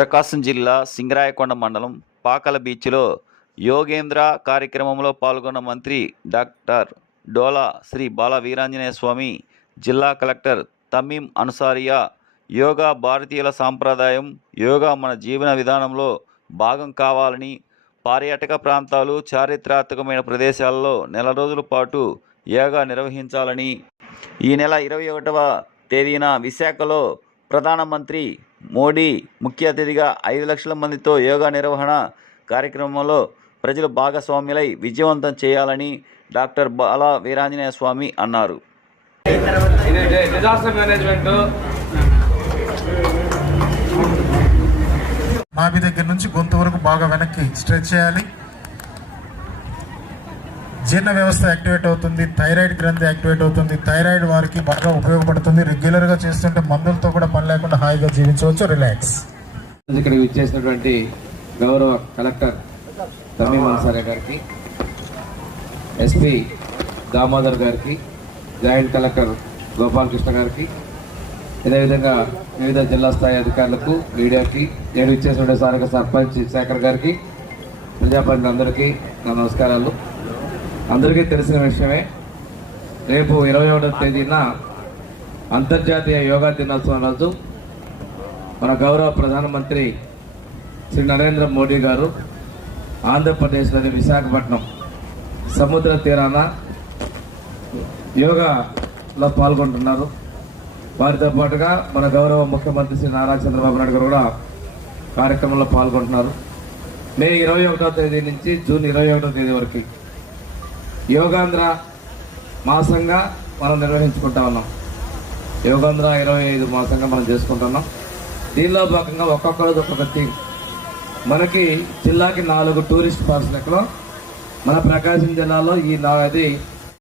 ప్రకాశం జిల్లా సింగరాయకొండ మండలం పాకల బీచ్లో యోగేంద్ర కార్యక్రమంలో పాల్గొన్న మంత్రి డాక్టర్ డోలా శ్రీ బాల వీరాంజనేయ స్వామి, జిల్లా కలెక్టర్ తమీం అన్సారియా, యోగా భారతీయుల సాంప్రదాయం, యోగా మన జీవన విధానంలో భాగం కావాలని, పర్యాటక ప్రాంతాలు, చారిత్రాత్మకమైన ప్రదేశాలలో నెల రోజుల పాటు యోగా నిర్వహించాలని, ఈ నెల 21వ తేదీన విశాఖలో ప్రధానమంత్రి మోడీ ముఖ్య అతిథిగా 5 లక్షల మందితో యోగా నిర్వహణ కార్యక్రమంలో ప్రజలు భాగస్వాములై విజయవంతం చేయాలని డాక్టర్ బాల వీరాంజనేయ స్వామి అన్నారు. డిజాస్టర్ మేనేజ్మెంట్ నాభి దగ్గర నుంచి గొంతు వరకు బాగా వెనక్కి స్ట్రెచ్ చేయాలి. జీర్ణ వ్యవస్థ యాక్టివేట్ అవుతుంది, థైరాయిడ్ గ్రంథి యాక్టివేట్ అవుతుంది. థైరాయిడ్ వారికి బాగా ఉపయోగపడుతుంది. రెగ్యులర్గా చేస్తుంటే మందులతో కూడా పని లేకుండా హాయిగా జీవించవచ్చు. రిలాక్స్. ఇక్కడ ఇచ్చేసినటువంటి గౌరవ కలెక్టర్ తమీం అన్సారియా గారికి, ఎస్పీ దామోదర్ గారికి, జాయింట్ కలెక్టర్ గోపాలకృష్ణ గారికి, అదేవిధంగా వివిధ జిల్లా స్థాయి అధికారులకు, మీడియాకి, నేను ఇచ్చేసిన స్థానిక సర్పంచ్ శేఖర్ గారికి, ప్రజాప్రతినిధులందరికీ నా నమస్కారాలు. అందరికీ తెలిసిన విషయమే, రేపు 21వ తేదీన అంతర్జాతీయ యోగా దినోత్సవం రోజు మన గౌరవ ప్రధానమంత్రి శ్రీ నరేంద్ర మోడీ గారు ఆంధ్రప్రదేశ్లోని విశాఖపట్నం సముద్ర తీరాన యోగాలో పాల్గొంటున్నారు. వారితో పాటుగా మన గౌరవ ముఖ్యమంత్రి శ్రీ నారా చంద్రబాబు నాయుడు గారు కూడా కార్యక్రమంలో పాల్గొంటున్నారు. మే 21వ తేదీ నుంచి జూన్ 21వ తేదీ వరకు యోగాంధ్ర మాసంగా మనం నిర్వహించుకుంటా ఉన్నాం. యోగాంధ్ర 25 మాసంగా మనం చేసుకుంటున్నాం. దీనిలో భాగంగా ఒక్కొక్క రోజు ఒక్కొక్క థీమ్. మనకి జిల్లాకి 4 టూరిస్ట్ పార్క్స్ లెక్కలో మన ప్రకాశం జిల్లాలో ఈ